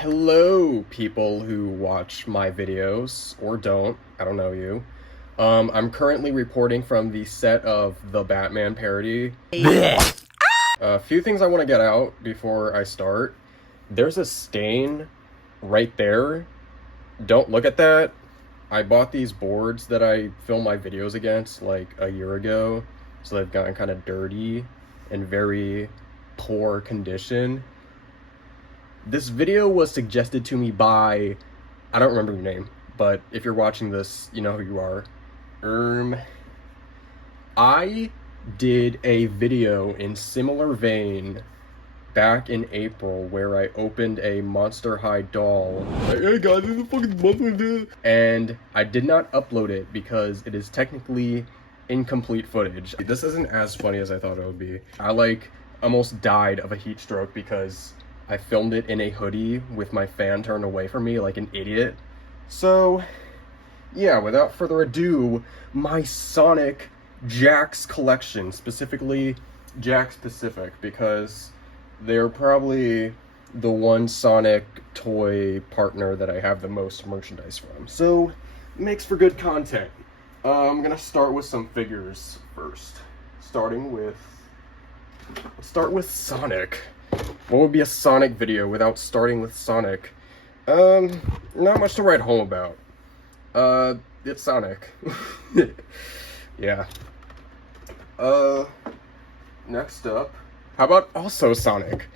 Hello, people who watch my videos, or don't, I don't know you. I'm currently reporting from the set of the Batman parody. A few things I want to get out before I start. There's a stain right there. Don't look at that. I bought these boards that I film my videos against like a year ago, so they've gotten kind of dirty and very poor condition. This video was suggested to me by, I don't remember your name, but if you're watching this, you know who you are. I did a video in similar vein back in April where I opened a Monster High doll. Like, hey guys, this is a fucking Monster. And I did not upload it because it is technically incomplete footage. This isn't as funny as I thought it would be. I almost died of a heat stroke because I filmed it in a hoodie with my fan turned away from me like an idiot. So, yeah, without further ado, my Sonic Jakks collection, specifically Jakks Pacific, because they're probably the one Sonic toy partner that I have the most merchandise from. So, makes for good content. I'm gonna start with some figures first. Start with Sonic. What would be a Sonic video without starting with Sonic? Not much to write home about. It's Sonic. Yeah. Next up, how about also Sonic?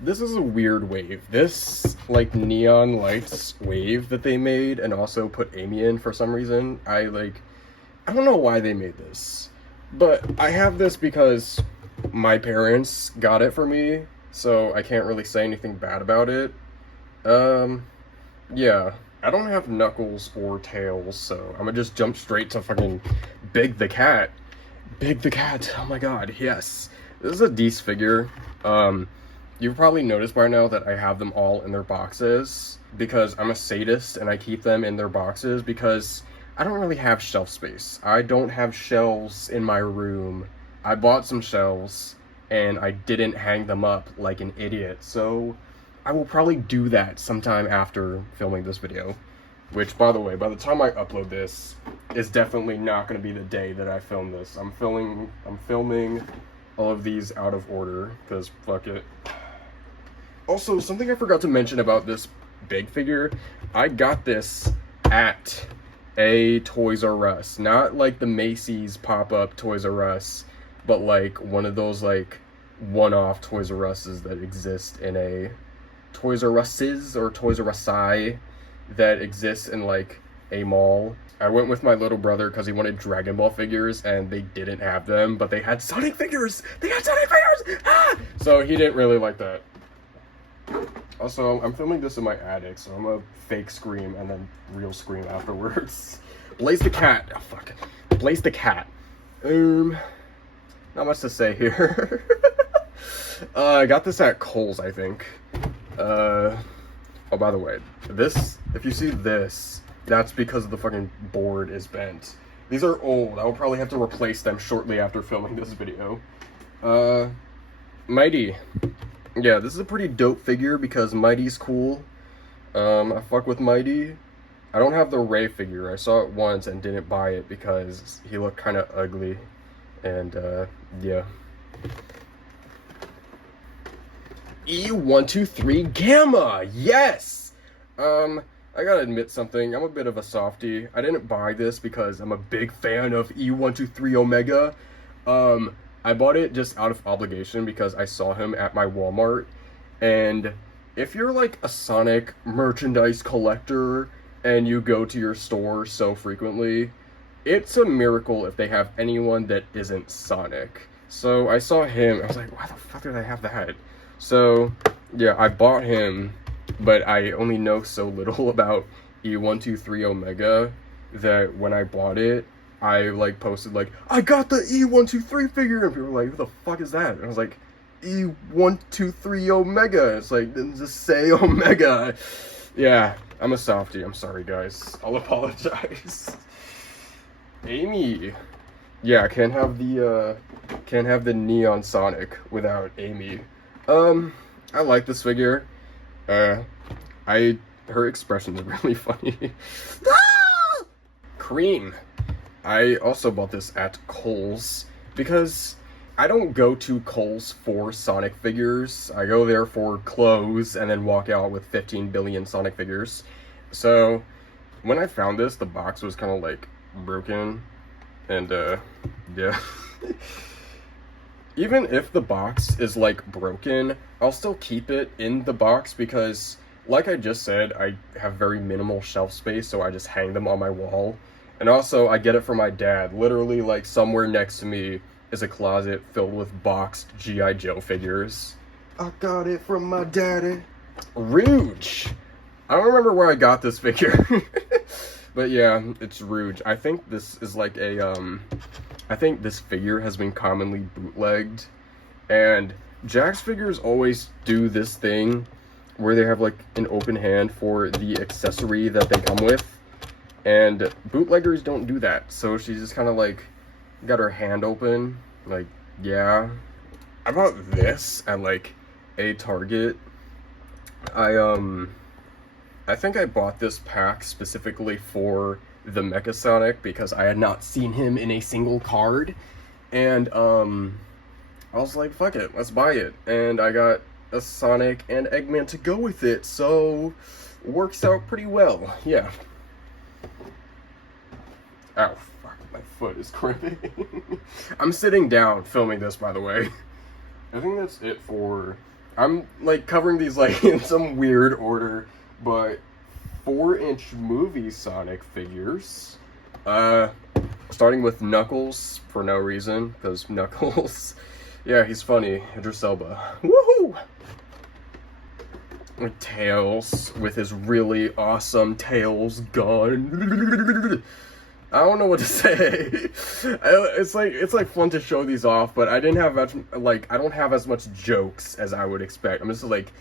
This is a weird wave. This, like, neon lights wave that they made and also put Amy in for some reason. I don't know why they made this. But I have this because my parents got it for me, so I can't really say anything bad about it. Yeah. I don't have Knuckles or Tails, so I'm gonna just jump straight to fucking Big the Cat. Big the Cat, oh my god, yes. This is a Deece figure. You've probably noticed by now that I have them all in their boxes, because I'm a sadist and I keep them in their boxes because I don't really have shelf space. I don't have shelves in my room. I bought some shelves, and I didn't hang them up like an idiot, so I will probably do that sometime after filming this video. Which, by the way, by the time I upload this, is definitely not going to be the day that I film this. I'm filming all of these out of order, because fuck it. Also, something I forgot to mention about this big figure, I got this at a Toys R Us. Not like the Macy's pop-up Toys R Us, but like one of those like one-off Toys R Us's that exist in a Toys R Us's or Toys R Us-I that exists in like a mall. I went with my little brother because he wanted Dragon Ball figures and they didn't have them, but they had Sonic figures! They had Sonic figures! Ah! So he didn't really like that. Also, I'm filming this in my attic, so I'm gonna fake scream and then real scream afterwards. Blaze the Cat. Oh, fuck. Blaze the Cat. Not much to say here. I got this at Kohl's, I think. Oh, by the way, this, if you see this, that's because the fucking board is bent. These are old. I will probably have to replace them shortly after filming this video. Mighty. Yeah, this is a pretty dope figure because Mighty's cool. I fuck with Mighty. I don't have the Ray figure. I saw it once and didn't buy it because he looked kind of ugly. And, yeah. E123 Gamma! Yes! I gotta admit something. I'm a bit of a softie. I didn't buy this because I'm a big fan of E123 Omega. I bought it just out of obligation because I saw him at my Walmart. And if you're like a Sonic merchandise collector and you go to your store so frequently, it's a miracle if they have anyone that isn't Sonic. So I saw him, I was like, why the fuck do they have that? So, yeah, I bought him, but I only know so little about E123 Omega that when I bought it, I, like, posted, like, I got the E123 figure! And people were like, who the fuck is that? And I was like, E123 Omega! It's like, then just say Omega! Yeah, I'm a softie. I'm sorry, guys. I'll apologize. Amy. Yeah, can't have the neon Sonic without Amy. I like this figure. Uh, her expression is really funny. Cream. I also bought this at Kohl's because I don't go to Kohl's for Sonic figures. I go there for clothes and then walk out with 15 billion Sonic figures. So when I found this, the box was kind of like broken, and yeah. Even if the box is like broken, I'll still keep it in the box because, like I just said, I have very minimal shelf space, so I just hang them on my wall. And also, I get it from my dad. Literally, like, somewhere next to me is a closet filled with boxed G.I. Joe figures. I got it from my daddy. Rouge! I don't remember where I got this figure. But yeah, it's Rouge. I think this is like a, I think this figure has been commonly bootlegged. And Jakks figures always do this thing where they have like an open hand for the accessory that they come with. And bootleggers don't do that. So she's just kind of like got her hand open. Like, yeah. I bought this at like a Target. I think I bought this pack specifically for the Mecha Sonic because I had not seen him in a single card. And I was like, fuck it, let's buy it. And I got a Sonic and Eggman to go with it, so works out pretty well. Yeah. Ow, fuck, my foot is cramping. I'm sitting down filming this, by the way. I think that's it for... I'm, like, covering these, like, in some weird order, but 4-inch movie Sonic figures. Starting with Knuckles, for no reason, because Knuckles... Yeah, he's funny. Idris Elba. Woohoo! Tails, with his really awesome Tails gun. I don't know what to say. It's like fun to show these off, but I didn't have much, like, I don't have as much jokes as I would expect. I'm just like,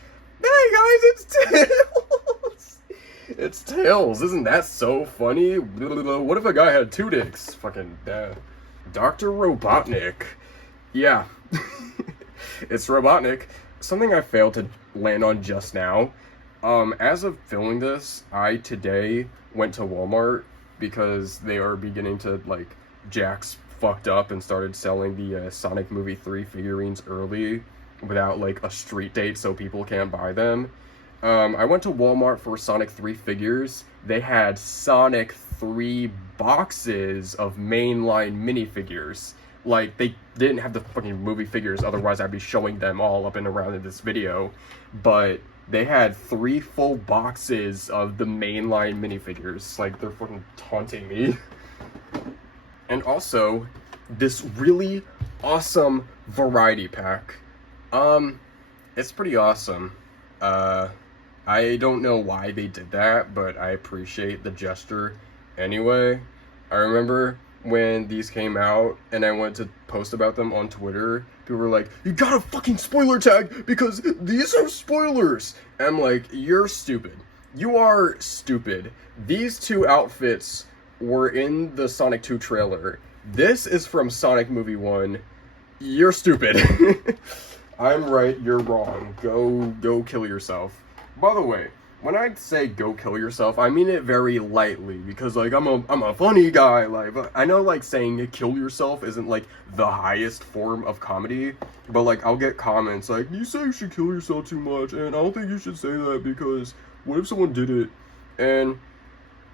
hey guys, it's Tails! It's Tails, isn't that so funny? What if a guy had 2 dicks? Fucking, Dr. Robotnik. Yeah. It's Robotnik. Something I failed to land on just now. As of filming this, I today went to Walmart because they are beginning to, like, Jakks fucked up and started selling the Sonic Movie 3 figurines early without, like, a street date so people can't buy them. I went to Walmart for Sonic 3 figures. They had Sonic 3 boxes of mainline minifigures. Like, they didn't have the fucking movie figures, otherwise I'd be showing them all up and around in this video. But they had 3 full boxes of the mainline minifigures. Like, they're fucking taunting me. And also, this really awesome variety pack. It's pretty awesome. I don't know why they did that, but I appreciate the gesture anyway. I remember when these came out and I went to post about them on Twitter, people were like, you got a fucking spoiler tag because these are spoilers. And I'm like, you're stupid. You are stupid. These 2 outfits were in the Sonic 2 trailer. This is from Sonic Movie 1. You're stupid. I'm right, you're wrong. Go kill yourself. By the way, when I say go kill yourself, I mean it very lightly, because, like, I'm a funny guy, like, but I know, like, saying kill yourself isn't, like, the highest form of comedy, but, like, I'll get comments like, you say you should kill yourself too much, and I don't think you should say that, because what if someone did it? And,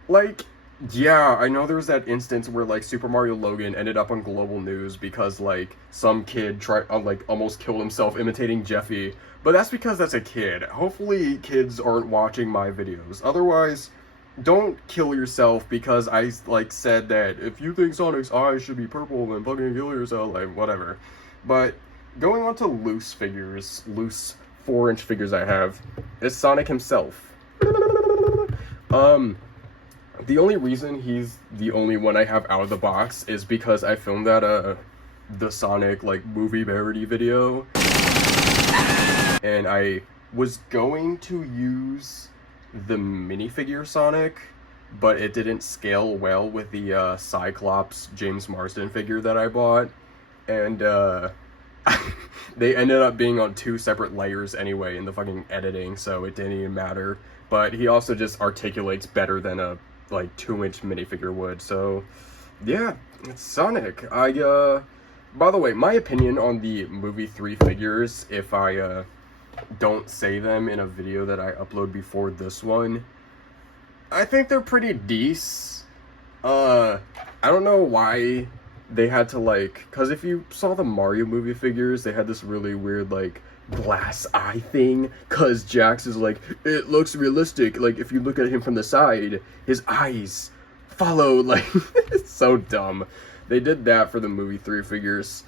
like, yeah, I know there was that instance where, like, Super Mario Logan ended up on global news because, like, some kid tried, like, almost killed himself imitating Jeffy. But that's because that's a kid. Hopefully kids aren't watching my videos. Otherwise, don't kill yourself because I, like, said that if you think Sonic's eyes should be purple, then fucking kill yourself, like, whatever. But going on to loose figures, loose 4-inch figures I have, is Sonic himself. The only reason he's the only one I have out of the box is because I filmed that, the Sonic, like, movie parody video. And I was going to use the minifigure Sonic, but it didn't scale well with the, Cyclops James Marsden figure that I bought. And, they ended up being on 2 separate layers anyway in the fucking editing, so it didn't even matter. But he also just articulates better than a like 2-inch minifigure would. So yeah, it's Sonic. By the way, my opinion on the movie 3 figures, if I don't say them in a video that I upload before this one, I think they're pretty decent. I don't know why they had to, like, because if you saw the Mario movie figures, they had this really weird, like, glass eye thing, because Jakks is like, it looks realistic, like, if you look at him from the side, his eyes follow, like, it's so dumb. They did that for the movie 3 figures.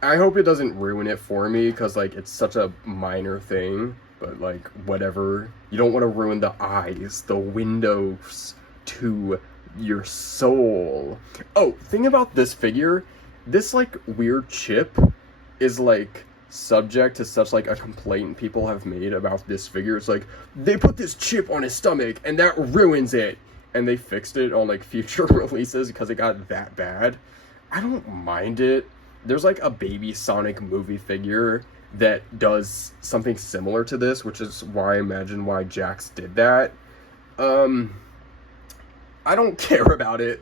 I hope it doesn't ruin it for me, because, like, it's such a minor thing, but, like, whatever. You don't want to ruin the eyes, the windows to your soul. Oh, thing about this figure, this, like, weird chip is, like, subject to such, like, a complaint people have made about this figure. It's like, they put this chip on his stomach, and that ruins it. And they fixed it on, like, future releases because it got that bad. I don't mind it. There's, like, a baby Sonic movie figure that does something similar to this, which is why I imagine why Jakks did that. I don't care about it.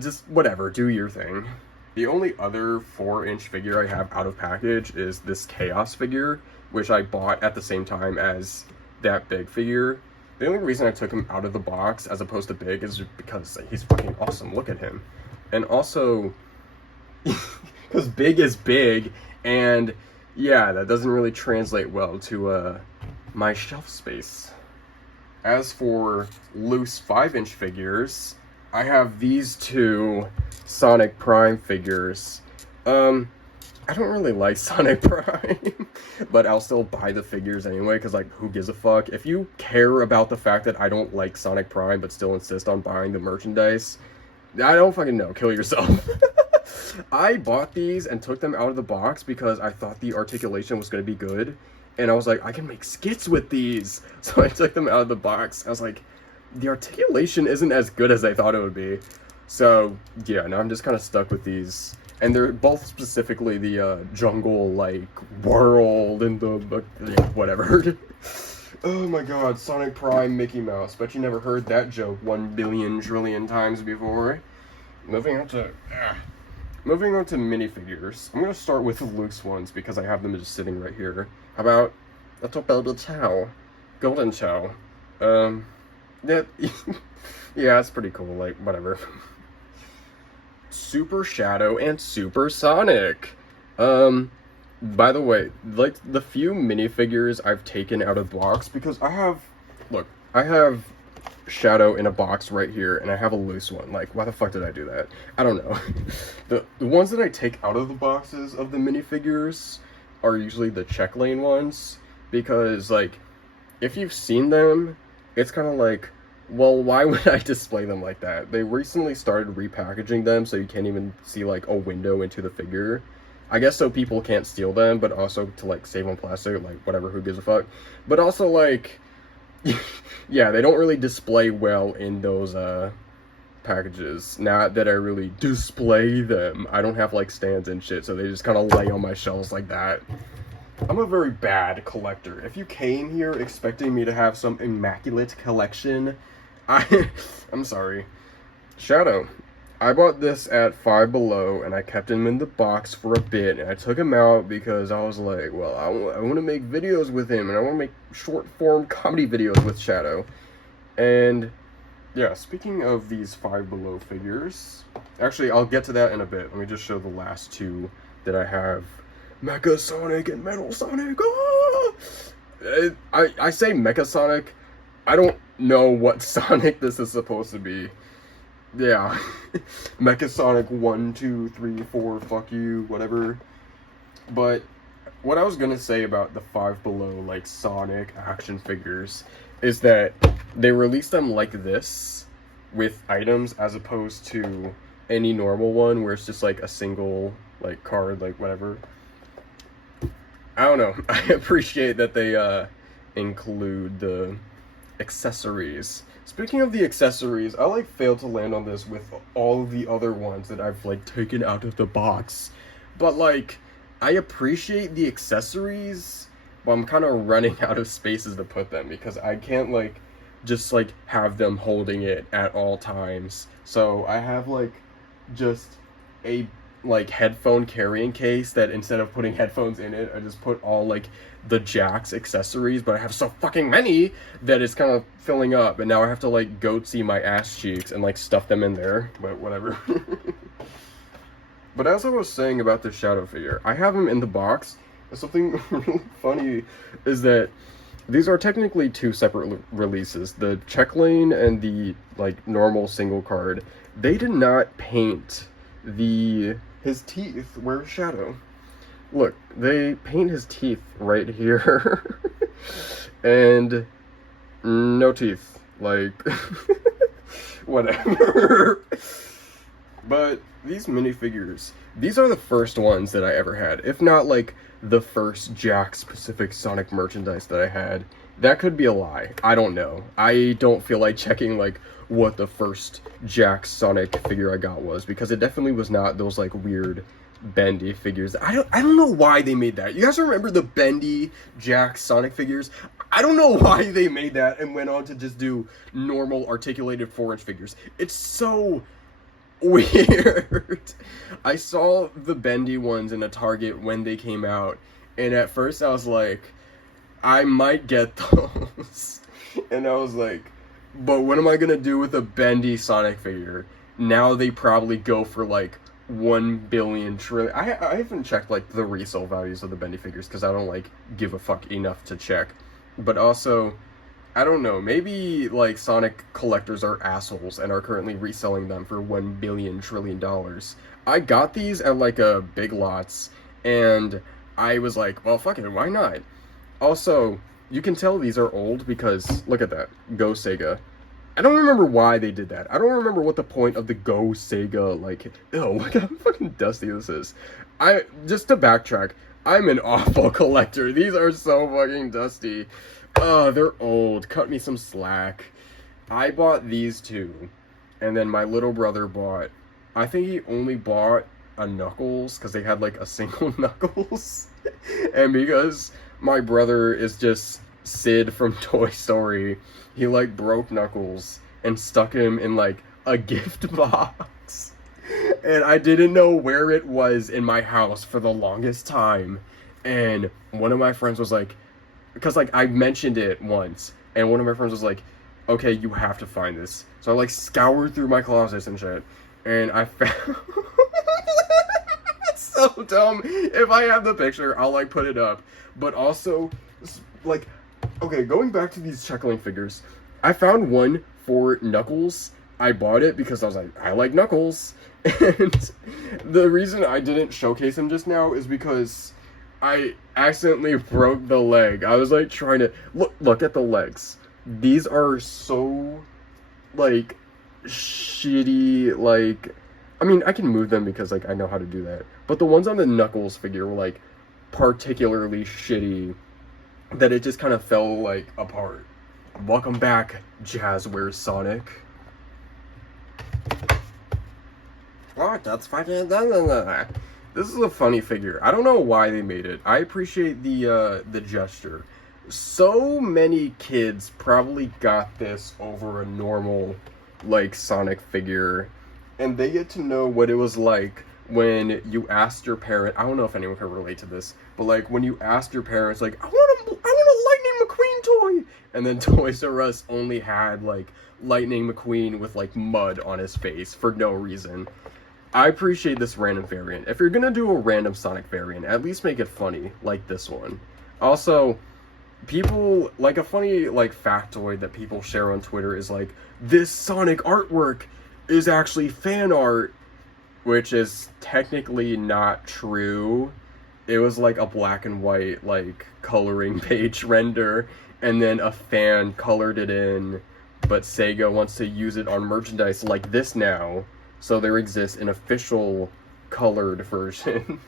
Just whatever, do your thing. The only other 4-inch figure I have out of package is this Chaos figure, which I bought at the same time as that big figure. The only reason I took him out of the box as opposed to big is because he's fucking awesome. Look at him. And also, because big is big, and yeah, that doesn't really translate well to my shelf space. As for loose 5-inch figures, I have these 2 Sonic Prime figures. I don't really like Sonic Prime, but I'll still buy the figures anyway, because, like, who gives a fuck? If you care about the fact that I don't like Sonic Prime, but still insist on buying the merchandise, I don't fucking know, kill yourself. I bought these and took them out of the box because I thought the articulation was going to be good. And I was like, I can make skits with these. So I took them out of the box. I was like, the articulation isn't as good as I thought it would be. So, yeah, now I'm just kind of stuck with these. And they're both specifically the jungle, like, world and the yeah, whatever. Oh my god, Sonic Prime Mickey Mouse. Bet you never heard that joke 1 billion trillion times before. Moving on to minifigures. I'm gonna start with the loose ones because I have them just sitting right here. How about Little Baby Chow? Golden Chow. That, yeah, it's pretty cool, like, whatever. Super Shadow and Super Sonic. By the way, like, the few minifigures I've taken out of the box, because I have Shadow in a box right here, and I have a loose one. Like, why the fuck did I do that? I don't know. The ones that I take out of the boxes of the minifigures are usually the check lane ones, because, like, if you've seen them, it's kind of like, well, why would I display them like that? They recently started repackaging them so you can't even see, like, a window into the figure. I guess so people can't steal them, but also to, like, save on plastic, like, whatever, who gives a fuck. But also, like, yeah, they don't really display well in those, packages. Not that I really display them. I don't have, like, stands and shit, so they just kind of lay on my shelves like that. I'm a very bad collector. If you came here expecting me to have some immaculate collection, I'm sorry. Shadow. I bought this at Five Below, and I kept him in the box for a bit, and I took him out because I was like, well, I want to make videos with him, and I want to make short-form comedy videos with Shadow. And, yeah, speaking of these Five Below figures, actually, I'll get to that in a bit. Let me just show the last 2 that I have. Mecha Sonic and Metal Sonic. Ah! I say Mecha Sonic. I don't know what Sonic this is supposed to be. Yeah. Mecha Sonic 1, 2, 3, 4, fuck you, whatever. But what I was gonna say about the Five Below, like, Sonic action figures is that they released them like this with items as opposed to any normal one where it's just like a single, like, card, like, whatever. I don't know. I appreciate that they include the accessories. Speaking of the accessories, I, like, failed to land on this with all of the other ones that I've, like, taken out of the box. But, like, I appreciate the accessories, but I'm kind of running out of spaces to put them because I can't like just like have them holding it at all times. So I have like just a like headphone carrying case that instead of putting headphones in it, I just put all like the Jakks accessories, but I have so fucking many that it's kind of filling up, and now I have to like goatsy my ass cheeks and like stuff them in there, but whatever. But as I was saying about the shadow figure, I have him in the box. Something really funny is that these are technically two separate releases. The check lane and the like normal single card. They did not paint his teeth. Where's Shadow? Look, they paint his teeth right here. And no teeth. Like whatever. But these minifigures, these are the first ones that I ever had. If not, like, the first Jakks-specific Sonic merchandise that I had. That could be a lie. I don't know. I don't feel like checking, like, what the first Jakks Sonic figure I got was, because it definitely was not those, like, weird bendy figures. I don't know why they made that. You guys remember the bendy Jakks Sonic figures? I don't know why they made that and went on to just do normal articulated 4-inch figures. It's so weird. I saw the bendy ones in a Target when they came out, and at first I was like, I might get those. And I was like, but what am I gonna do with a bendy Sonic figure? Now they probably go for like 1 billion trillion. I haven't checked like the resale values of the bendy figures because I don't like give a fuck enough to check. But also, I don't know, maybe, like, Sonic collectors are assholes and are currently reselling them for $1 billion trillion. I got these at, like, a Big Lots, and I was like, well, fuck it, why not? Also, you can tell these are old because, look at that, Go Sega. I don't remember why they did that. I don't remember what the point of the Go Sega, like, ew, look how fucking dusty this is. Just to backtrack, I'm an awful collector. These are so fucking dusty. They're old. Cut me some slack. I bought these two, and then my little brother bought, I think he only bought a Knuckles, because they had, like, a single Knuckles. And because my brother is just Sid from Toy Story, he, like, broke Knuckles and stuck him in, like, a gift box. And I didn't know where it was in my house for the longest time. And one of my friends was like, because, like, I mentioned it once, and one of my friends was like, okay, you have to find this. So I, like, scoured through my closets and shit, and I found... It's so dumb. If I have the picture, I'll, like, put it up. But also, like, okay, going back to these Chuckling figures, I found one for Knuckles. I bought it because I was like, I like Knuckles. And the reason I didn't showcase him just now is because I accidentally broke the leg. I was like trying to look at the legs. These are so like shitty. Like, I mean, I can move them because like I know how to do that. But the ones on the Knuckles figure were like particularly shitty that it just kind of fell like apart. Welcome back, Jazzwares Sonic. What? That's fucking... This is a funny figure. I don't know why they made it. I appreciate the gesture. So many kids probably got this over a normal, like, Sonic figure. And they get to know what it was like when you asked your parent... I don't know if anyone can relate to this. But, like, when you asked your parents, like, I want a Lightning McQueen toy! And then Toys R Us only had, like, Lightning McQueen with, like, mud on his face for no reason. I appreciate this random variant. If you're gonna do a random Sonic variant, at least make it funny, like this one. Also, people, like, a funny, like, factoid that people share on Twitter is, like, this Sonic artwork is actually fan art, which is technically not true. It was, like, a black and white, like, coloring page render, and then a fan colored it in, but Sega wants to use it on merchandise like this now. So there exists an official colored version.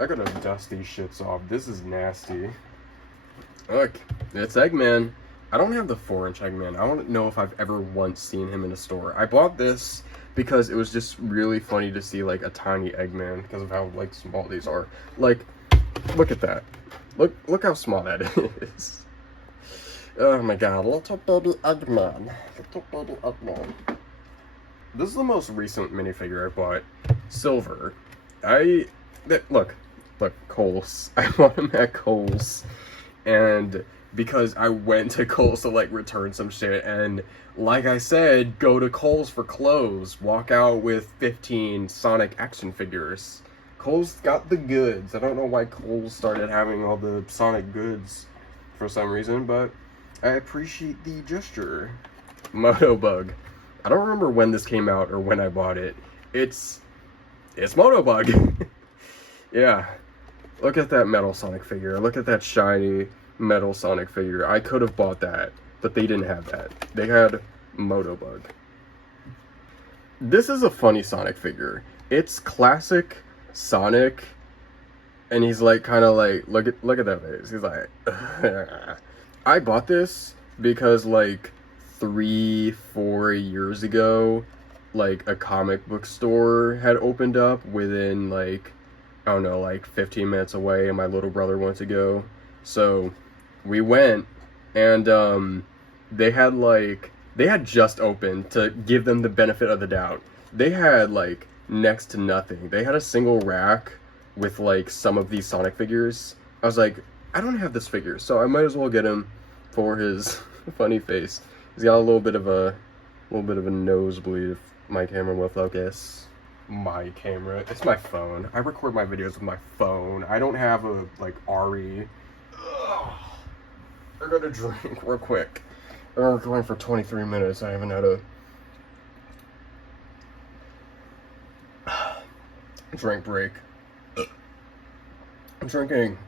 I gotta dust these shits off. This is nasty. Look, it's Eggman. I don't have the 4-inch Eggman. I don't know if I've ever once seen him in a store. I bought this because it was just really funny to see like a tiny Eggman because of how like small these are. Like, look at that. Look how small that is. Oh my god, little baby Eggman. Little baby Eggman. This is the most recent minifigure I bought. Silver. Look, Kohl's. I bought him at Kohl's. And because I went to Kohl's to like return some shit, and like I said, go to Kohl's for clothes, walk out with 15 Sonic action figures. Kohl's got the goods. I don't know why Kohl's started having all the Sonic goods for some reason, but I appreciate the gesture. Motobug. I don't remember when this came out or when I bought it. It's Motobug. Yeah. Look at that metal Sonic figure. Look at that shiny metal Sonic figure. I could have bought that, but they didn't have that. They had Motobug. This is a funny Sonic figure. It's classic Sonic, and he's like kind of like look at that face. He's like I bought this because like 3-4 years ago, like a comic book store had opened up within like, I don't know, like 15 minutes away, and my little brother wanted to go. So we went, and they had just opened, to give them the benefit of the doubt. They had like next to nothing. They had a single rack with like some of these Sonic figures. I was like, I don't have this figure, so I might as well get him for his funny face. He's got a little bit of a nosebleed if my camera will focus. My camera. It's my phone. I record my videos with my phone. I don't have a, like, Ari. Ugh. I gotta drink real quick. I'm recording for 23 minutes. I haven't had a drink break. I'm drinking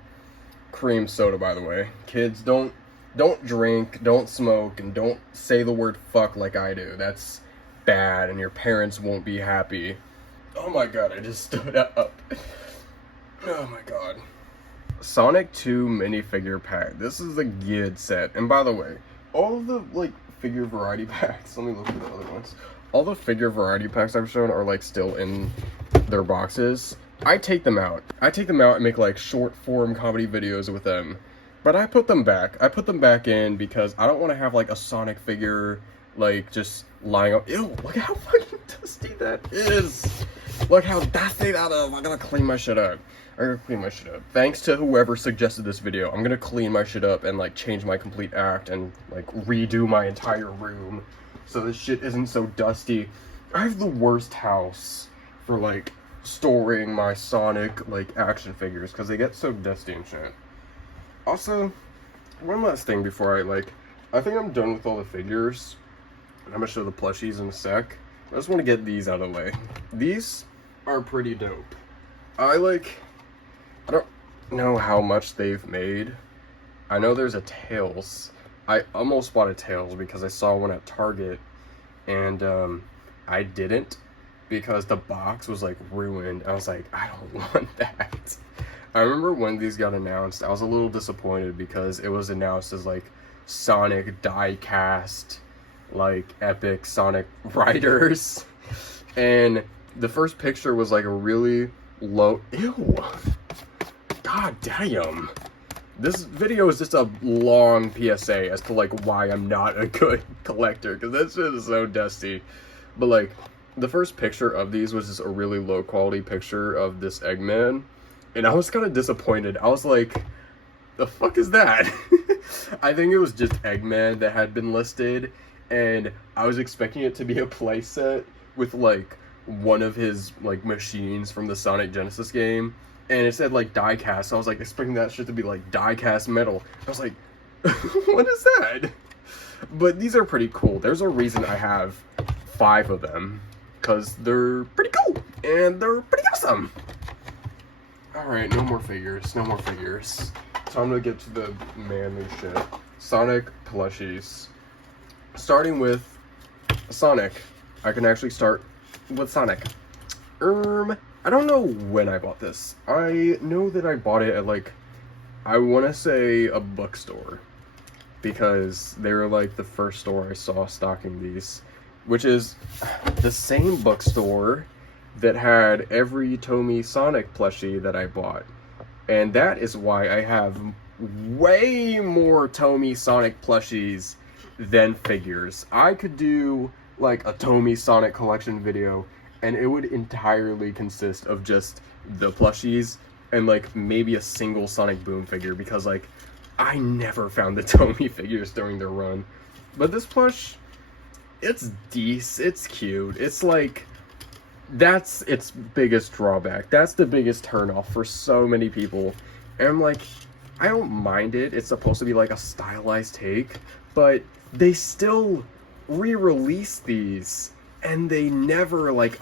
cream soda, by the way. Kids, don't drink, don't smoke, and don't say the word fuck like I do. That's bad, and your parents won't be happy. Oh my god, I just stood up. Oh my god. Sonic 2 minifigure pack. This is a good set. And by the way, all of the, like, figure variety packs, let me look at the other ones. All the figure variety packs I've shown are, like, still in their boxes. I take them out. I take them out and make, like, short form comedy videos with them. But I put them back. I put them back in because I don't want to have, like, a Sonic figure, like, just lying up. Ew, look how fucking dusty that is. Look how dusty that is. I'm gonna clean my shit up. Thanks to whoever suggested this video. I'm gonna clean my shit up and, like, change my complete act and, like, redo my entire room so this shit isn't so dusty. I have the worst house for, like, storing my Sonic, like, action figures because they get so dusty and shit. Also, one last thing before I think I'm done with all the figures. I'm gonna show the plushies in a sec. I just want to get these out of the way. These are pretty dope. I don't know how much they've made. I know there's a Tails. I almost bought a Tails because I saw one at Target, and I didn't because the box was like ruined. I was like, I don't want that. I remember when these got announced, I was a little disappointed because it was announced as like Sonic die-cast, like epic Sonic Riders, and the first picture was like a really low. Ew. God damn. This video is just a long PSA as to like why I'm not a good collector, because this shit is so dusty. But like the first picture of these was just a really low quality picture of this Eggman, and I was kind of disappointed. I was like, the fuck is that? I think it was just Eggman that had been listed, and I was expecting it to be a playset with like one of his like machines from the Sonic Genesis game, and it said like die-cast. So I was like expecting that shit to be like die-cast metal. I was like, what is that? But these are pretty cool. There's a reason I have 5 of them, because they're pretty cool and they're pretty awesome. Alright, no more figures. So I'm gonna get to the manly shit. Sonic plushies. Starting with Sonic. I can actually start with Sonic. I don't know when I bought this. I know that I bought it at like, I want to say a bookstore, because they were like the first store I saw stocking these. which is the same bookstore that had every Tomy Sonic plushie that I bought. And that is why I have way more Tomy Sonic plushies than figures. I could do like a Tomy Sonic collection video, and it would entirely consist of just the plushies and like maybe a single Sonic Boom figure, because like I never found the Tomy figures during their run. But this plush, it's decent, it's cute. It's like, that's its biggest drawback. That's the biggest turnoff for so many people. And I'm like, I don't mind it. It's supposed to be like a stylized take, but they still re-release these, and they never like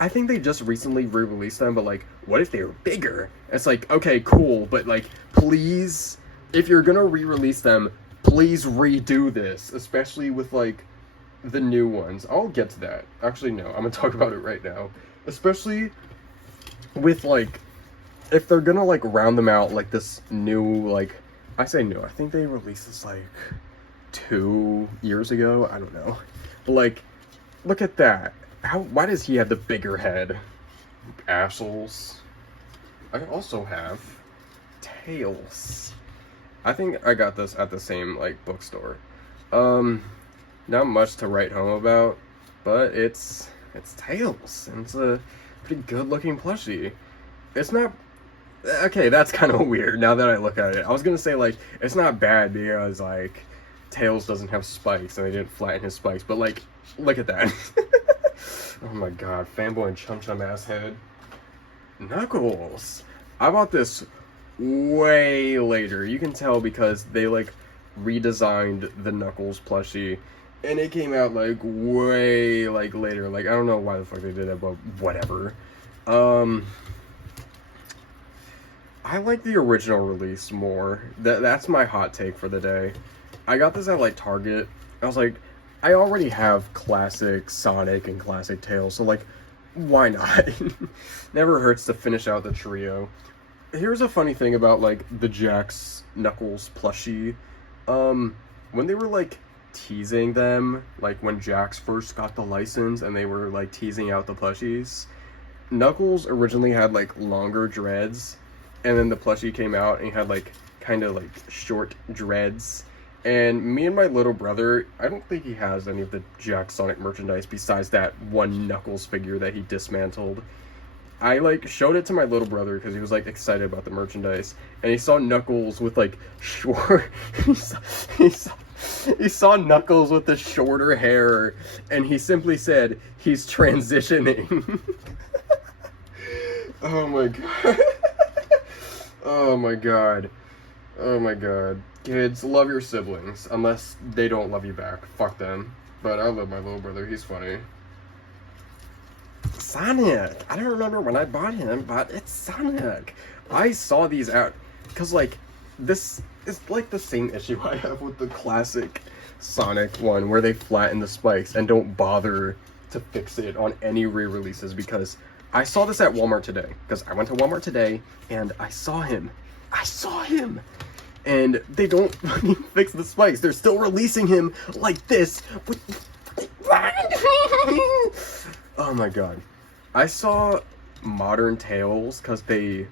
I think they just recently re-released them, but like, what if they were bigger? It's like, okay, cool, but like, please, if you're gonna re-release them, please redo this, especially with like the new ones. I'll get to that. Actually, no, I'm gonna talk about it right now. Especially with like, if they're gonna like round them out like this new, like, I say new, I think they released this like 2 years ago. I don't know. But like, look at that. Why does he have the bigger head? Assholes. I also have Tails. I think I got this at the same like bookstore. Not much to write home about, but it's Tails, and it's a pretty good looking plushie. It's not, okay, that's kind of weird now that I look at it. I was gonna say like, it's not bad because like Tails doesn't have spikes and they didn't flatten his spikes, but like, look at that. Oh my god, fanboy and chum chum ass head. Knuckles. I bought this way later. You can tell because they like redesigned the Knuckles plushie, and it came out like way like later. Like, I don't know why the fuck they did that, but whatever. I like the original release more. That's my hot take for the day. I got this at like Target. I was like, I already have classic Sonic and classic Tails, so like, why not? Never hurts to finish out the trio. Here's a funny thing about like the Jakks Knuckles plushie. When they were like teasing them, like when Jakks first got the license and they were like teasing out the plushies, Knuckles originally had like longer dreads, and then the plushie came out and he had like kind of like short dreads. And me and my little brother, I don't think he has any of the Jakks Sonic merchandise besides that one Knuckles figure that he dismantled. I like showed it to my little brother because he was like excited about the merchandise, and he saw Knuckles with like short he saw Knuckles with the shorter hair, and he simply said, he's transitioning. Oh my god. Oh my god. Oh my god. Kids, love your siblings, unless they don't love you back. Fuck them. But I love my little brother, he's funny. Sonic! I don't remember when I bought him, but it's Sonic! I saw these out, because like, this is like the same issue I have with the classic Sonic one, where they flatten the spikes and don't bother to fix it on any re-releases, because I saw this at Walmart today, because I went to Walmart today, and I saw him! And they don't fix the spikes. They're still releasing him like this. Oh my god. I saw Modern Tails because they,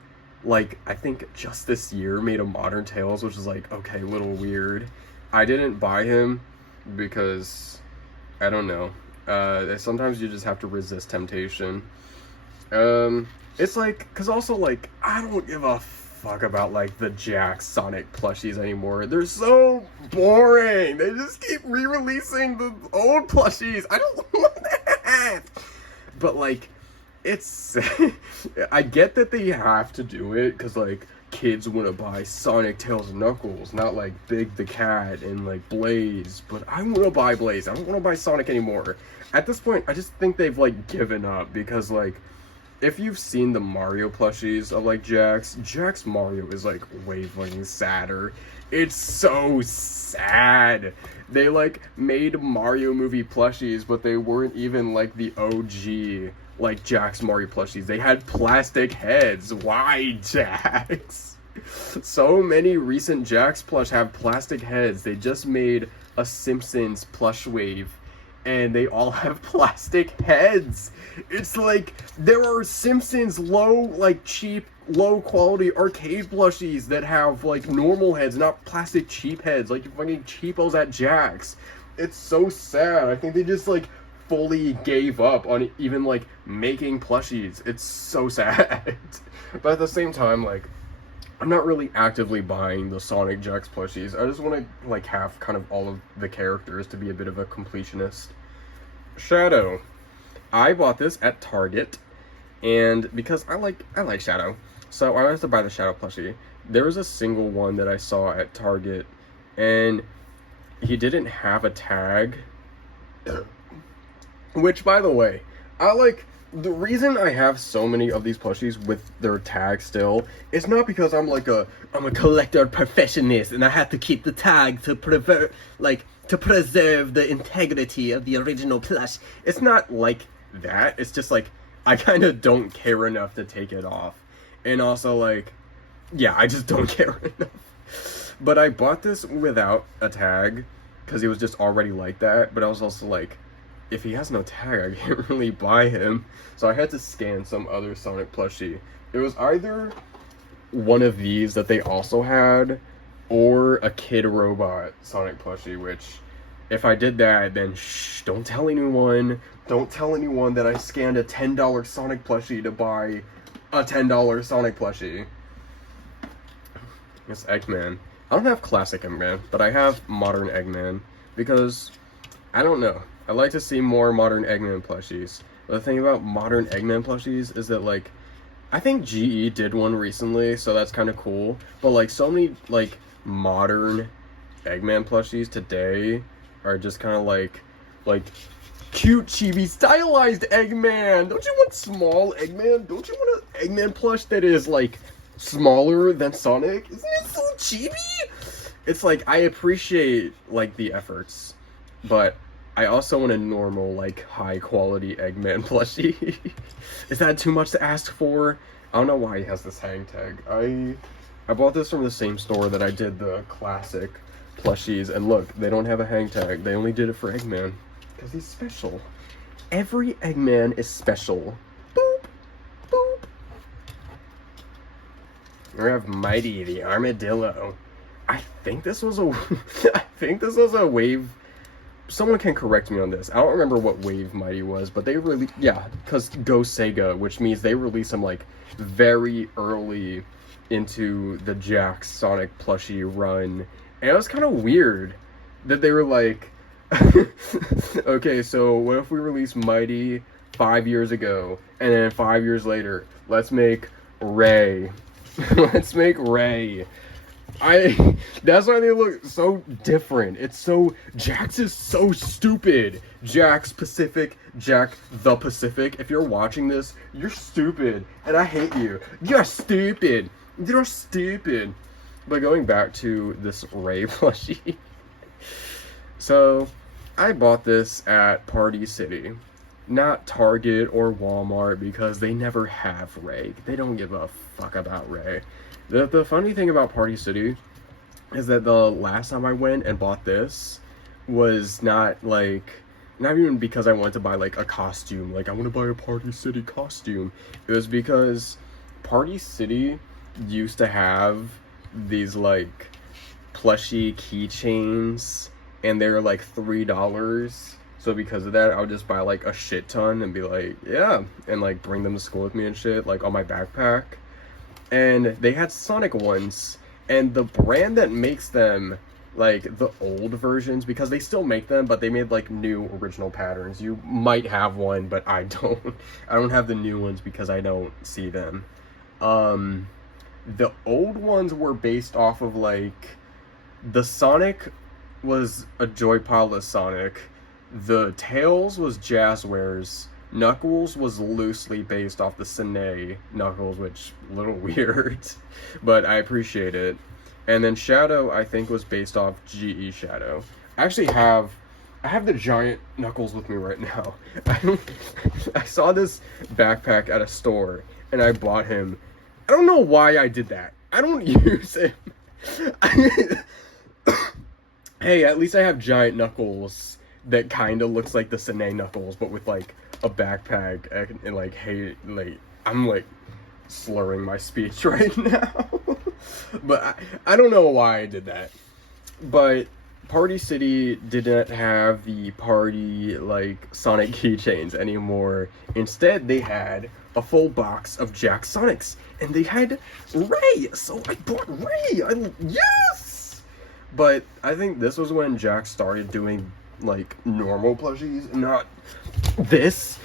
like, I think just this year made a Modern Tails, which is like, okay, a little weird. I didn't buy him because, I don't know. Sometimes you just have to resist temptation. It's like, because also, like, I don't give a fuck about like the Jakks Sonic plushies anymore. They're so boring. They just keep re-releasing the old plushies. I don't want that. But like, it's I get that they have to do it because like kids want to buy Sonic, Tails, and Knuckles, not like Big the Cat and like Blaze. But I want to buy Blaze. I don't want to buy Sonic anymore. At this point, I just think they've like given up, because like, if you've seen the Mario plushies of like Jakks Mario is like way fucking sadder. It's so sad. They like made Mario movie plushies, but they weren't even like the OG like Jakks Mario plushies. They had plastic heads. Why, Jakks? So many recent Jakks plush have plastic heads. They just made a Simpsons plush wave, and they all have plastic heads. It's like there are Simpsons cheap, low quality arcade plushies that have like normal heads, not plastic cheap heads, like you fucking cheapos at Jakks. It's so sad. I think they just like fully gave up on even like making plushies. It's so sad. But at the same time, like, I'm not really actively buying the Sonic Jakks plushies. I just want to like have kind of all of the characters to be a bit of a completionist. Shadow. I bought this at Target, and because I like Shadow, so I wanted to buy the Shadow plushie. There was a single one that I saw at Target, and he didn't have a tag. Which, by the way, I like. The reason I have so many of these plushies with their tag still is not because I'm a collector perfectionist and I have to keep the tag to preserve the integrity of the original plush. It's not like that. It's just like I kind of don't care enough to take it off. And also like, yeah, I just don't care enough. But I bought this without a tag because he was just already like that. But I was also like, if he has no tag, I can't really buy him. So I had to scan some other Sonic plushie. It was either one of these that they also had, or a Kid Robot Sonic plushie, which, if I did that, then shh, don't tell anyone. Don't tell anyone that I scanned a $10 Sonic plushie to buy a $10 Sonic plushie. It's Eggman. I don't have classic Eggman, but I have modern Eggman, because, I don't know. I like to see more modern Eggman plushies. But the thing about modern Eggman plushies is that, like, I think GE did one recently, so that's kind of cool. But, like, so many, like, modern Eggman plushies today are just kind of like, cute, chibi, stylized Eggman. Don't you want small Eggman? Don't you want an Eggman plush that is, like, smaller than Sonic? Isn't it so chibi? It's like, I appreciate, like, the efforts, but I also want a normal, like, high-quality Eggman plushie. Is that too much to ask for? I don't know why he has this hang tag. I bought this from the same store that I did the classic plushies, and look, they don't have a hang tag. They only did it for Eggman, because he's special. Every Eggman is special. Boop! Boop! We have Mighty the Armadillo. I think this was a wave. Someone can correct me on this. I don't remember what wave Mighty was, but they really, yeah, because Go Sega, which means they released them like very early into the Jakks Sonic plushie run, and it was kind of weird that they were like, okay, so what if we release Mighty 5 years ago, and then 5 years later, let's make Ray. Let's make Ray. That's why they look so different. It's so, Jakks is so stupid. Jakks Pacific, Jak the Pacific. If you're watching this, you're stupid, and I hate you. You're stupid. You're stupid. But going back to this Ray plushie. So, I bought this at Party City. Not Target or Walmart, because they never have Ray. They don't give a fuck about Ray. The funny thing about Party City is that the last time I went and bought this was not even because I wanted to buy like a costume, like I want to buy a Party City costume. It was because Party City used to have these like plushie keychains, and they were like $3. So because of that, I would just buy like a shit ton and be like, yeah, and like bring them to school with me and shit, like on my backpack. And they had Sonic ones, and the brand that makes them, like the old versions, because they still make them, but they made like new original patterns. You might have one, but I don't. I don't have the new ones because I don't see them. The old ones were based off of like, the Sonic was a Joy Pilot Sonic, the Tails was Jazzwares, Knuckles was loosely based off the Sine Knuckles, which a little weird, but I appreciate it. And then Shadow, I think, was based off GE Shadow. I actually have the giant Knuckles with me right now. I saw this backpack at a store, and I bought him. I don't know why I did that. I don't use him. Hey, at least I have giant Knuckles. that kind of looks like the Sine Knuckles, but with like a backpack and like, hey, like, I'm like slurring my speech right now. But I don't know why I did that. But Party City didn't have the party like Sonic keychains anymore. Instead, they had a full box of Jakks Sonics, and they had Ray. So I bought Ray. Yes. But I think this was when Jakks started doing like normal plushies, not this.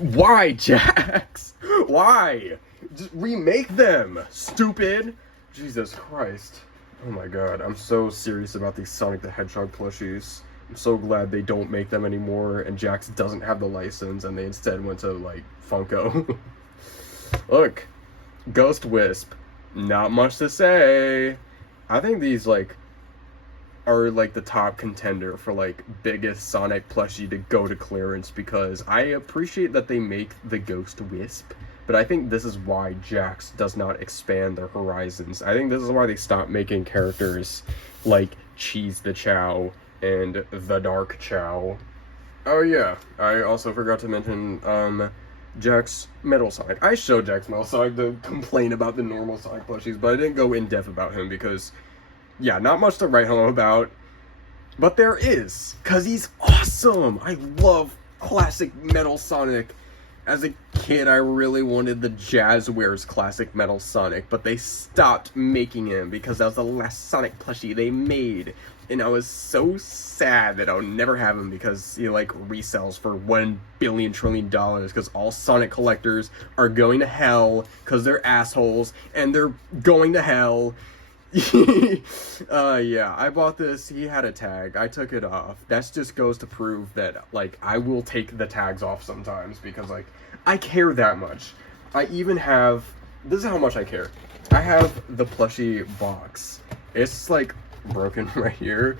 Why, Jakks? Why? Just remake them, stupid. Jesus Christ. Oh my god, I'm so serious about these Sonic the Hedgehog plushies. I'm so glad they don't make them anymore, and Jakks doesn't have the license, and they instead went to, like, Funko. Look, Ghost Wisp. Not much to say. I think these, like, are, like, the top contender for, like, biggest Sonic plushie to go to clearance, because I appreciate that they make the Ghost Wisp. But I think this is why Jakks does not expand their horizons. I think this is why they stopped making characters like Cheese the Chow and the Dark Chow. Oh yeah, I also forgot to mention Jakks Metal Sonic. I showed Jakks Metal Sonic to complain about the normal Sonic plushies, but I didn't go in depth about him because, yeah, not much to write home about. But there is, because he's awesome! I love classic Metal Sonic. As a kid, I really wanted the Jazzwares classic Metal Sonic, but they stopped making him because that was the last Sonic plushie they made. And I was so sad that I'll never have him because he, like, resells for $1 billion trillion because all Sonic collectors are going to hell because they're assholes and they're going to hell. Yeah, I bought this. He had a tag. I took it off. That just goes to prove that, like, I will take the tags off sometimes because, like, I care that much. I even have, this is how much I care. I have the plushie box. It's, like, broken right here.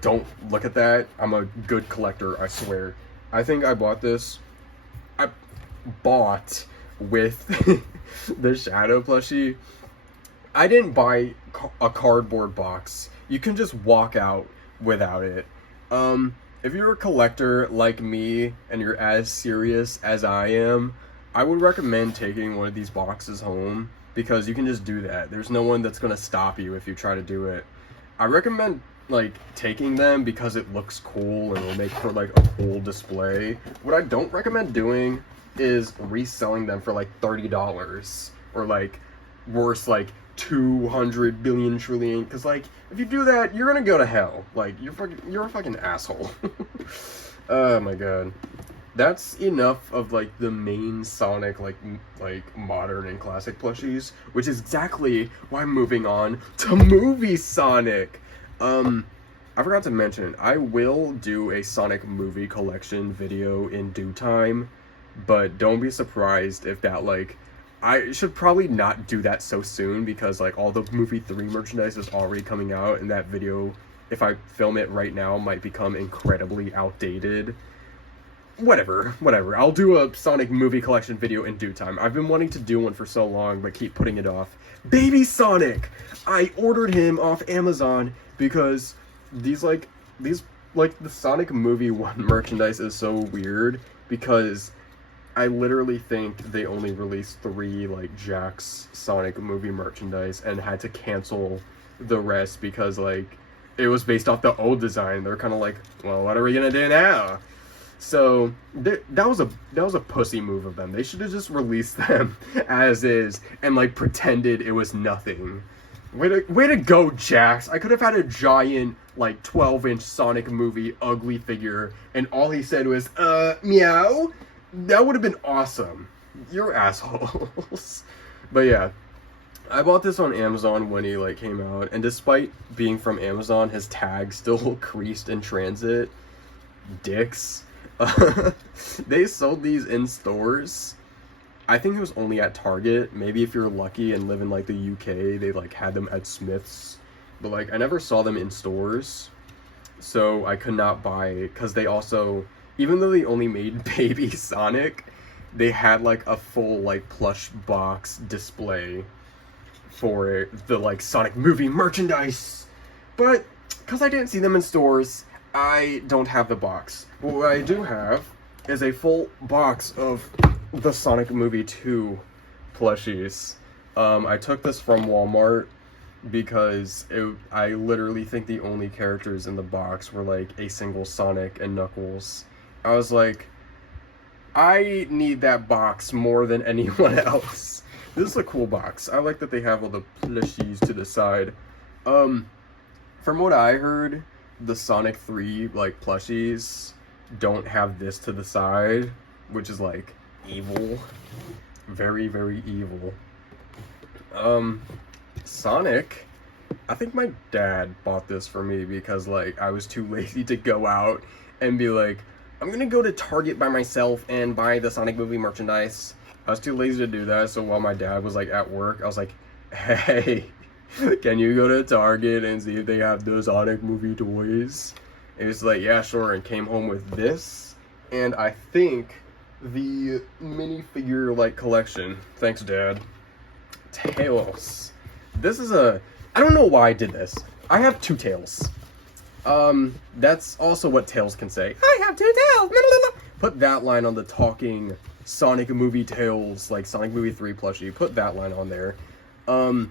Don't look at that. I'm a good collector, I swear. I think I bought this. I bought with the Shadow plushie. I didn't buy a cardboard box. You can just walk out without it. If you're a collector like me and you're as serious as I am, I would recommend taking one of these boxes home because you can just do that. There's no one that's gonna stop you if you try to do it. I recommend like taking them because it looks cool and will make for like a cool display. What I don't recommend doing is reselling them for like $30 or like worse, like 200 billion trillion, because like if you do that you're gonna go to hell. Like you're a fucking asshole. Oh my god, that's enough of like the main Sonic like modern and classic plushies, which is exactly why I'm moving on to movie Sonic. I forgot to mention, I will do a Sonic movie collection video in due time, but don't be surprised if that like, I should probably not do that so soon because like all the movie 3 merchandise is already coming out, and that video, if I film it right now, might become incredibly outdated. Whatever. I'll do a Sonic movie collection video in due time. I've been wanting to do one for so long, but keep putting it off. Baby Sonic! I ordered him off Amazon because the Sonic movie 1 merchandise is so weird because I literally think they only released 3 like Jakks Sonic movie merchandise and had to cancel the rest because like it was based off the old design. They're kind of like, well, what are we gonna do now? So that was a pussy move of them. They should have just released them as is and like pretended it was nothing. Way to go, Jakks. I could have had a giant like 12-inch Sonic movie ugly figure and all he said was meow. That would have been awesome. You're assholes. But yeah, I bought this on Amazon when he like came out, and despite being from Amazon, his tag still creased in transit. Dicks. They sold these in stores. I think it was only at Target. Maybe if you're lucky and live in like the UK, they like had them at Smith's. But like I never saw them in stores, so I could not buy, because they also, even though they only made Baby Sonic, they had like a full like plush box display for the like Sonic movie merchandise. But because I didn't see them in stores, I don't have the box. But what I do have is a full box of the Sonic Movie 2 plushies. I took this from Walmart because I literally think the only characters in the box were like a single Sonic and Knuckles. I was like, I need that box more than anyone else. This is a cool box. I like that they have all the plushies to the side. From what I heard, the Sonic 3 like plushies don't have this to the side, which is like evil. Very, very evil. Sonic, I think my dad bought this for me because like I was too lazy to go out and be like, I'm gonna go to Target by myself and buy the Sonic movie merchandise. I was too lazy to do that, so while my dad was like at work, I was like, hey, can you go to Target and see if they have the Sonic movie toys? And he was like, yeah, sure, and came home with this, and I think the minifigure like collection. Thanks, Dad. Tails. This is I don't know why I did this. I have 2 tails. That's also what Tails can say. I have 2 tails. Put that line on the talking Sonic movie Tails, like Sonic movie 3 plushie. Put that line on there. There's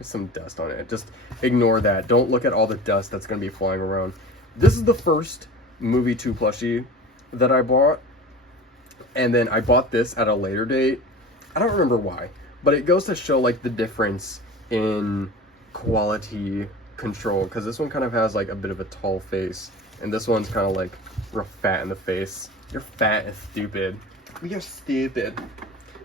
some dust on it. Just ignore that. Don't look at all the dust that's going to be flying around. This is the first movie 2 plushie that I bought. And then I bought this at a later date. I don't remember why. But it goes to show like the difference in quality control. Because this one kind of has like a bit of a tall face. And this one's kind of like real fat in the face. You're fat and stupid. You're stupid.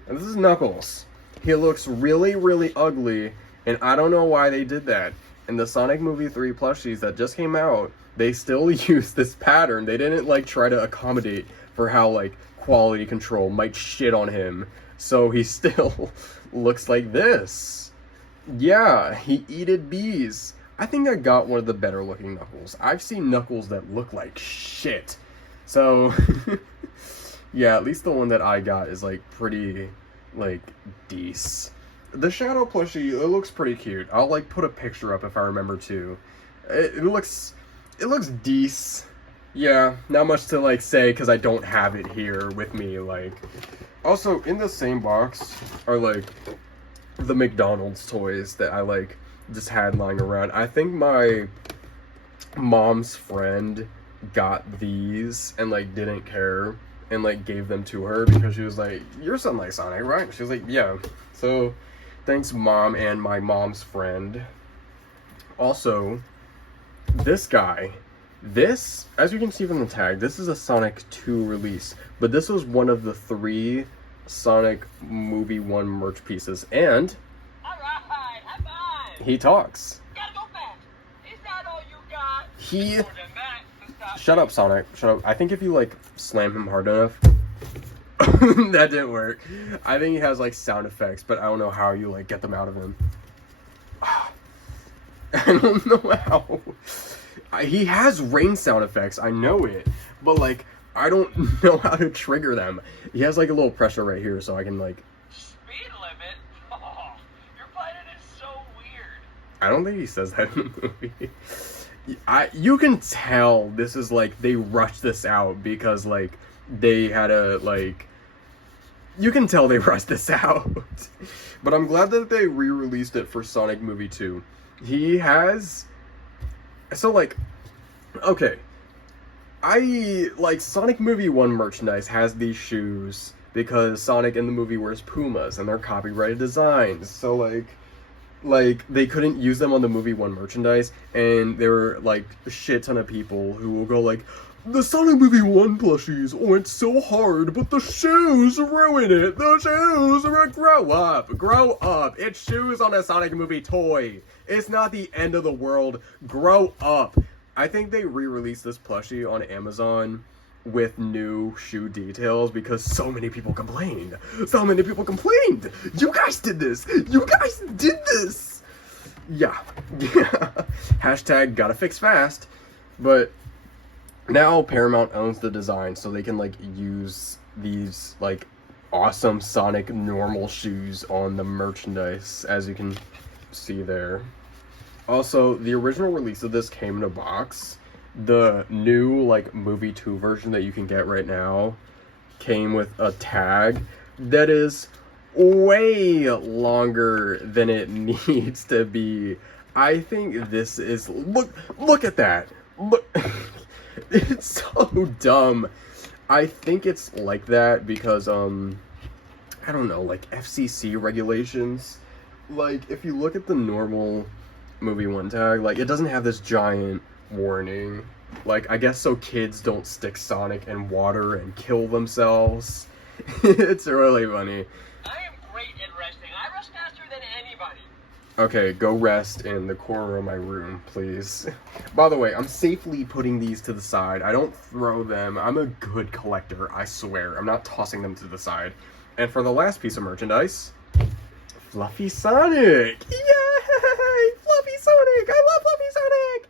And this is Knuckles. He looks really, really ugly, and I don't know why they did that. In the Sonic Movie 3 plushies that just came out, they still used this pattern. They didn't, like, try to accommodate for how, like, quality control might shit on him. So he still looks like this. Yeah, he eated bees. I think I got one of the better looking Knuckles. I've seen Knuckles that look like shit. So, yeah, at least the one that I got is, like, pretty, like, decent. The Shadow plushie, it looks pretty cute. I'll, like, put a picture up if I remember to. It looks decent. Yeah, not much to, like, say because I don't have it here with me, like. Also, in the same box are, like, the McDonald's toys that I, like, just had lying around. I think my mom's friend got these and, like, didn't care and, like, gave them to her because she was like, your son likes Sonic, right? She was like, yeah. So, thanks, Mom and my mom's friend. Also, this guy, this, as you can see from the tag, this is a Sonic 2 release, but this was one of the 3 Sonic Movie 1 merch pieces, and he talks. Gotta go back. Is that all you got? He... Shut up, Sonic. Shut up. I think if you, like, slam him hard enough... that didn't work. I think he has, like, sound effects, but I don't know how you, like, get them out of him. I don't know how. He has rain sound effects. I know it. But, like, I don't know how to trigger them. He has, like, a little pressure right here, so I can, like... Speed limit? Oh, your pilot is so weird. I don't think he says that in the movie. You can tell this is, like, they rushed this out because, like, they had a, like... You can tell they rushed this out. But I'm glad that they re-released it for Sonic Movie 2. He has... So, like... Okay. Like, Sonic Movie 1 merchandise has these shoes because Sonic in the movie wears Pumas and they're copyrighted designs. So, like, they couldn't use them on the movie 1 merchandise, and there were, like, a shit ton of people who will go, like, the Sonic Movie 1 plushies went so hard, but the shoes ruin it. The shoes grow up. Grow up. It's shoes on a Sonic Movie toy. It's not the end of the world. Grow up. I think they re-released this plushie on Amazon with new shoe details because so many people complained. So many people complained. You guys did this. You guys did this. Yeah. Hashtag gotta fix fast. But now Paramount owns the design, so they can, like, use these, like, awesome Sonic normal shoes on the merchandise, as you can see there. Also, the original release of this came in a box, the new like movie 2 version that you can get right now came with a tag that is way longer than it needs to be. I think this is look at that. Look, it's so dumb. I think it's like that because I don't know, like FCC regulations. Like if you look at the normal movie 1 tag, like it doesn't have this giant warning. Like I guess so kids don't stick Sonic in water and kill themselves. It's really funny. I am great at resting. I rest faster than anybody. Okay, go rest in the corner of my room, please. By the way, I'm safely putting these to the side. I don't throw them. I'm a good collector, I swear. I'm not tossing them to the side. And for the last piece of merchandise, Fluffy Sonic! Yay! Fluffy Sonic! I love Fluffy Sonic!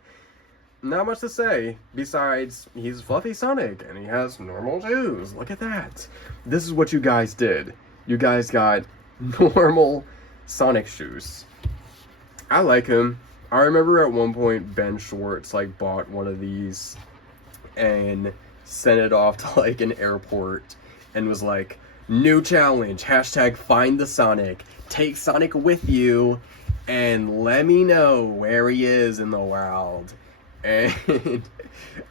Not much to say, besides he's Fluffy Sonic, and he has normal shoes. Look at that. This is what you guys did. You guys got normal Sonic shoes. I like him. I remember at one point Ben Schwartz like bought one of these and sent it off to like an airport and was like, new challenge, hashtag find the Sonic, take Sonic with you and let me know where he is in the wild. And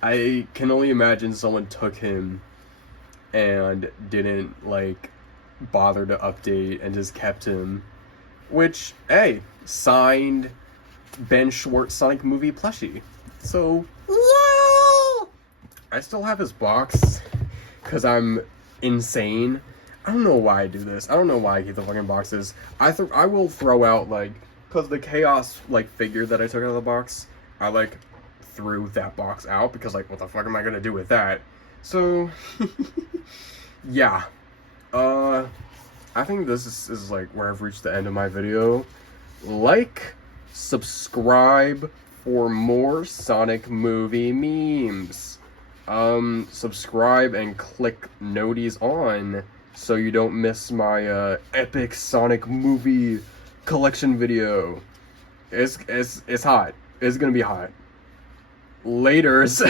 I can only imagine someone took him and didn't like bother to update and just kept him. Which, hey, signed Ben Schwartz Sonic movie plushie. So, I still have his box because I'm insane. I don't know why I do this. I don't know why I keep the fucking boxes. I will throw out, like, because the Chaos, like, figure that I took out of the box, I, like, threw that box out because, like, what the fuck am I gonna do with that? So, yeah. I think this is like where I've reached the end of my video. Like, subscribe for more Sonic movie memes. Subscribe and click noties on so you don't miss my epic Sonic movie collection video. It's hot. It's gonna be hot. Laters.